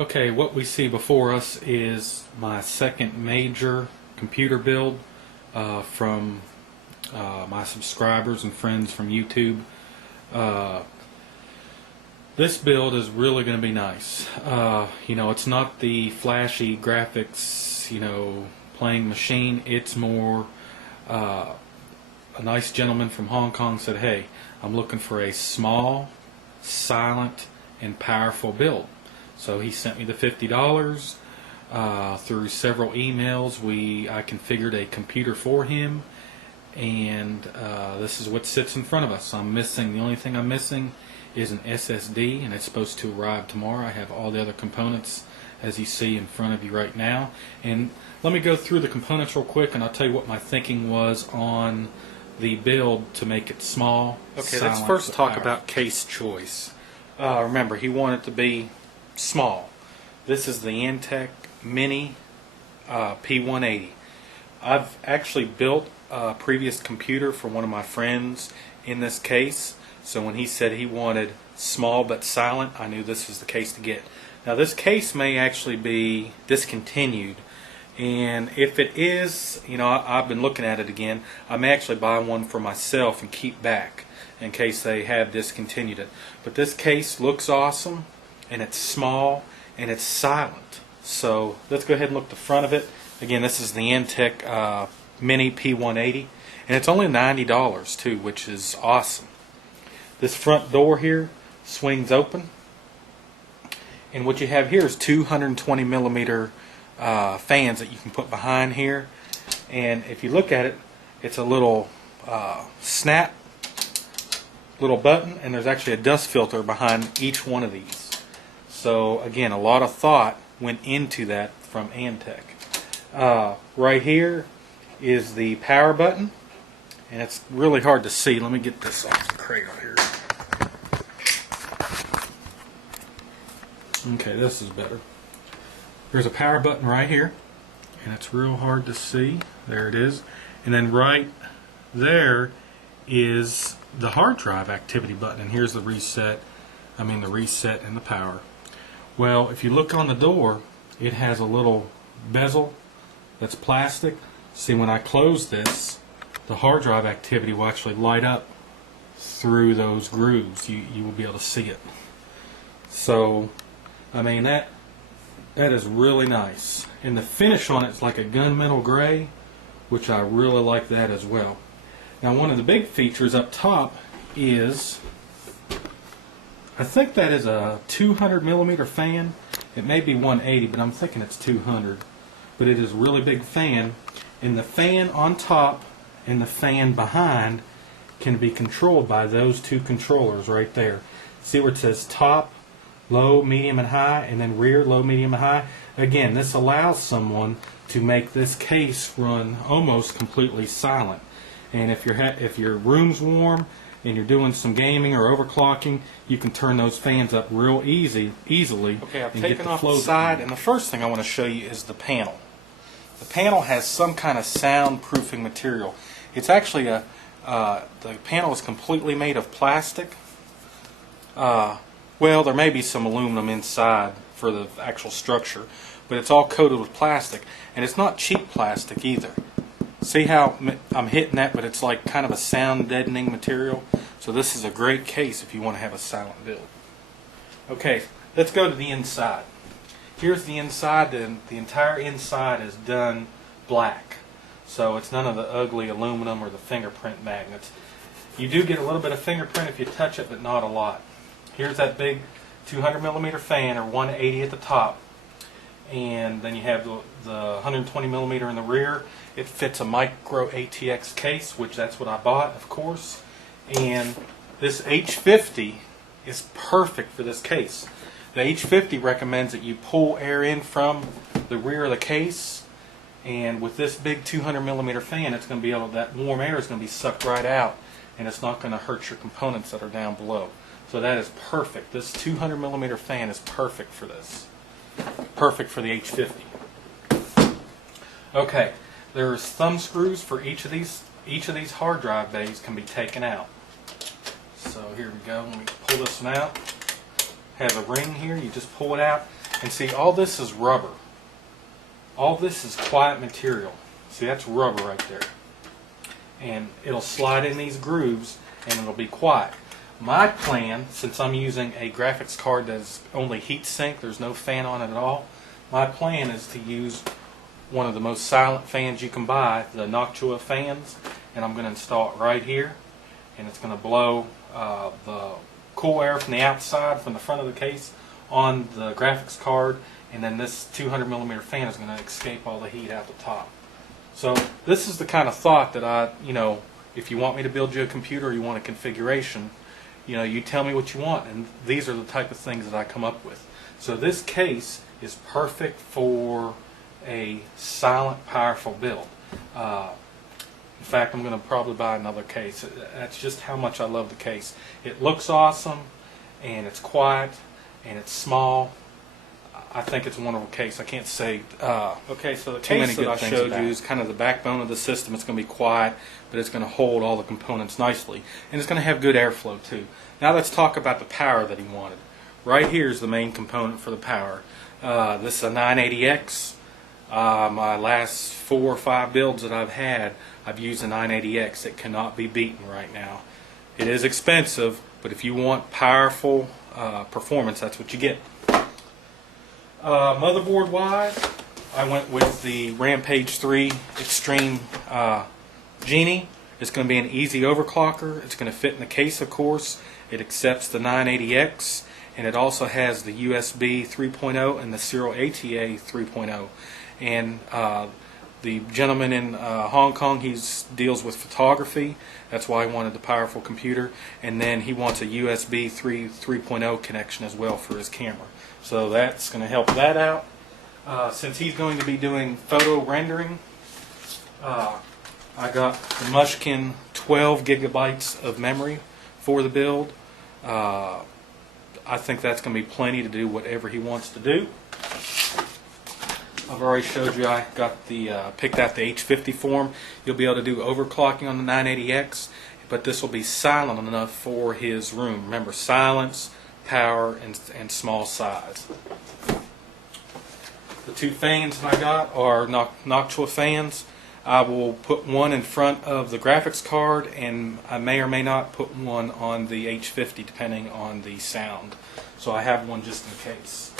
Okay, what we see before us is my second major computer build from my subscribers and friends from YouTube. Uh, this build is really going to be nice. It's not the flashy graphics, playing machine. It's more a nice gentleman from Hong Kong said, hey, I'm looking for a small, silent, and powerful build. So he sent me the $50. Through several emails, I configured a computer for him, and this is what sits in front of us. The only thing I'm missing is an SSD, and it's supposed to arrive tomorrow. I have all the other components as you see in front of you right now. And let me go through the components real quick, and I'll tell you what my thinking was on the build to make it small. Okay, let's first talk about case choice. Remember, he wanted it to be small. This is the Antec Mini P180. I've actually built a previous computer for one of my friends in this case, so when he said he wanted small but silent, I knew this was the case to get. Now this case may actually be discontinued, and if it is, I've been looking at it again, I may actually buy one for myself and keep back in case they have discontinued it. But this case looks awesome, and it's small, and it's silent. So let's go ahead and look at the front of it. Again, this is the Antec Mini P180, and it's only $90 too, which is awesome. This front door here swings open, and what you have here is 220 millimeter fans that you can put behind here. And if you look at it, it's a little snap, little button, and there's actually a dust filter behind each one of these. So again, a lot of thought went into that from Antec. Right here is the power button, and it's really hard to see. Let me get this off the crate right here. Okay, this is better. There's a power button right here, and it's real hard to see. There it is. And then right there is the hard drive activity button, and here's the reset and the power. Well, if you look on the door, it has a little bezel that's plastic. See, when I close this, the hard drive activity will actually light up through those grooves. You will be able to see it. So, that is really nice. And the finish on it is like a gunmetal gray, which I really like that as well. Now, one of the big features up top is, I think that is a 200 millimeter fan. It may be 180, but I'm thinking it's 200. But it is a really big fan, and the fan on top and the fan behind can be controlled by those two controllers right there. See where it says top, low, medium, and high, and then rear, low, medium, and high? Again, this allows someone to make this case run almost completely silent. And if your room's warm and you're doing some gaming or overclocking, you can turn those fans up real easily. Okay, I've taken off the side, and the first thing I want to show you is the panel. The panel has some kind of soundproofing material. It's actually the panel is completely made of plastic. Well, there may be some aluminum inside for the actual structure, but it's all coated with plastic, and it's not cheap plastic either. See how I'm hitting that, but it's like kind of a sound deadening material. So this is a great case if you want to have a silent build. Okay, let's go to the inside. Here's the inside, and the entire inside is done black. So it's none of the ugly aluminum or the fingerprint magnets. You do get a little bit of fingerprint if you touch it, but not a lot. Here's that big 200 millimeter fan, or 180 at the top. And then you have the 120 millimeter in the rear. It fits a micro ATX case, which that's what I bought, of course. And this H50 is perfect for this case. The H50 recommends that you pull air in from the rear of the case, and with this big 200 millimeter fan, it's going to be that warm air is going to be sucked right out, and it's not going to hurt your components that are down below. So that is perfect. This 200 millimeter fan is perfect for this. Perfect for the H50. Okay, there's thumb screws for each of these. Each of these hard drive bays can be taken out. So here we go. Let me pull this one out. Has a ring here. You just pull it out. And see, all this is rubber. All this is quiet material. See, that's rubber right there. And it'll slide in these grooves and it'll be quiet. My plan, since I'm using a graphics card that's only heat sink, there's no fan on it at all, my plan is to use one of the most silent fans you can buy, the Noctua fans, and I'm going to install it right here, and it's going to blow the cool air from the outside, from the front of the case, on the graphics card, and then this 200mm fan is going to escape all the heat out the top. So this is the kind of thought that if you want me to build you a computer or you want a configuration, you tell me what you want, and these are the type of things that I come up with. So this case is perfect for a silent, powerful build. In fact, I'm going to probably buy another case. That's just how much I love the case. It looks awesome, and it's quiet, and it's small. I think it's a wonderful case. I can't say okay, so the case that I showed you is kind of the backbone of the system. It's going to be quiet, but it's going to hold all the components nicely, and it's going to have good airflow too. Now let's talk about the power that he wanted. Right here is the main component for the power. This is a 980X. My last 4 or 5 builds that I've had, I've used a 980X. It cannot be beaten right now. It is expensive, but if you want powerful performance, that's what you get. Motherboard wise, I went with the Rampage 3 Extreme Genie. It's going to be an easy overclocker. It's going to fit in the case, of course. It accepts the 980X, and it also has the USB 3.0 and the Serial ATA 3.0. And the gentleman in Hong Kong, he deals with photography. That's why he wanted the powerful computer. And then he wants a USB 3.0 connection as well for his camera. So that's going to help that out. Since he's going to be doing photo rendering, I got the Mushkin 12 gigabytes of memory for the build. I think that's going to be plenty to do whatever he wants to do. I've already showed you I got the picked out the H50 form. You'll be able to do overclocking on the 980X, but this will be silent enough for his room. Remember, silence, power, and small size. The 2 fans that I got are Noctua fans. I will put one in front of the graphics card, and I may or may not put one on the H50 depending on the sound. So I have one just in case.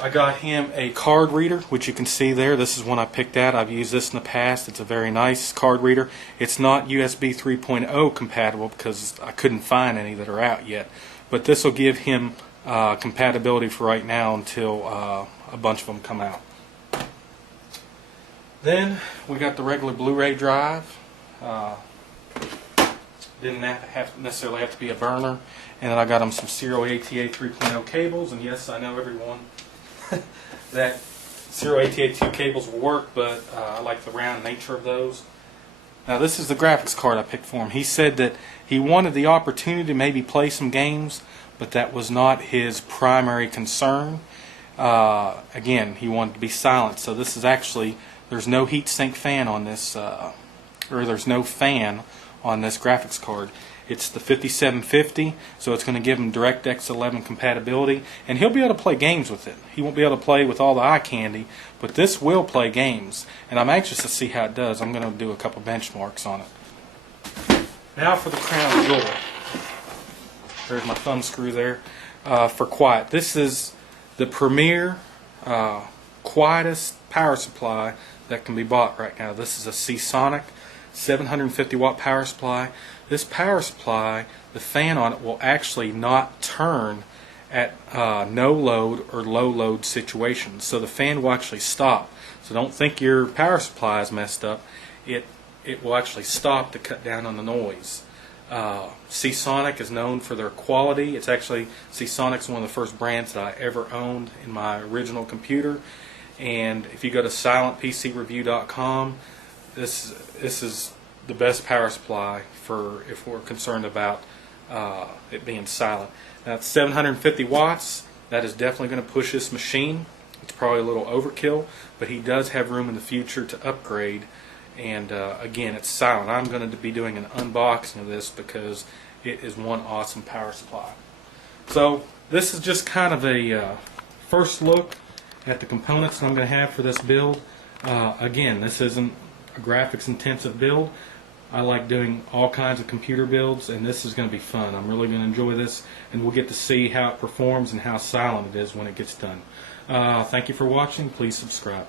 I got him a card reader, which you can see there. This is one I picked out. I've used this in the past. It's a very nice card reader. It's not USB 3.0 compatible because I couldn't find any that are out yet. But this will give him compatibility for right now until a bunch of them come out. Then we got the regular Blu-ray drive. Didn't necessarily have to be a burner. And then I got him some Serial ATA 3.0 cables. And yes, I know everyone that Serial ATA 2 cables will work, but I like the round nature of those. Now this is the graphics card I picked for him. He said that he wanted the opportunity to maybe play some games, but that was not his primary concern. Again, he wanted to be silent, so this is actually, there's no heatsink fan on this, or there's no fan on this graphics card. It's the 5750, so it's going to give him DirectX 11 compatibility, and he'll be able to play games with it. He won't be able to play with all the eye candy, but this will play games, and I'm anxious to see how it does. I'm going to do a couple benchmarks on it. Now for the crown jewel. There's my thumb screw there for quiet. This is the premier, quietest power supply that can be bought right now. This is a Seasonic 750 watt power supply. This power supply, the fan on it will actually not turn at no load or low load situations. So the fan will actually stop. So don't think your power supply is messed up. It will actually stop to cut down on the noise. Seasonic is known for their quality. It's actually, Seasonic's one of the first brands that I ever owned in my original computer. And if you go to silentpcreview.com, this is the best power supply for if we're concerned about it being silent. Now it's 750 watts. That is definitely going to push this machine. It's probably a little overkill, but he does have room in the future to upgrade. And again, it's silent. I'm going to be doing an unboxing of this because it is one awesome power supply. So this is just kind of a first look at the components that I'm going to have for this build. Again, this isn't a graphics intensive build. I like doing all kinds of computer builds, and this is going to be fun. I'm really going to enjoy this, and we'll get to see how it performs and how silent it is when it gets done. Thank you for watching. Please subscribe.